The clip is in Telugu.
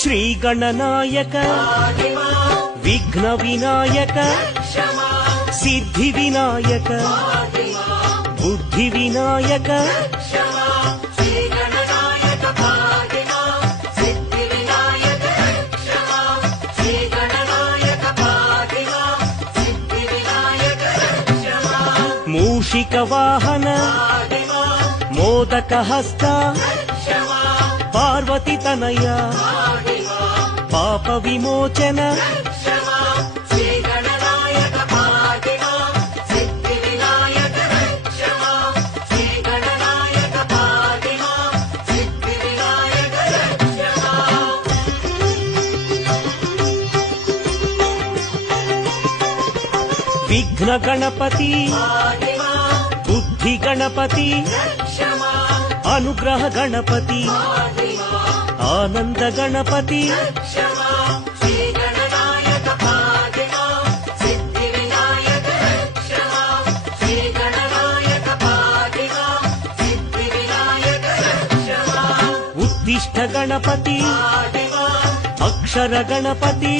శ్రీ గణనాయక విఘ్న వినాయక సిద్ధి వినాయక బుద్ధి వినాయక మూషిక వాహన మోదక హస్త పార్వతి తనయ పాప విమోచన విఘ్న గణపతి బుద్ధి గణపతి అనుగ్రహ గణపతి ఆనంద గణపతి ఉద్దిష్ట గణపతి అక్షర గణపతి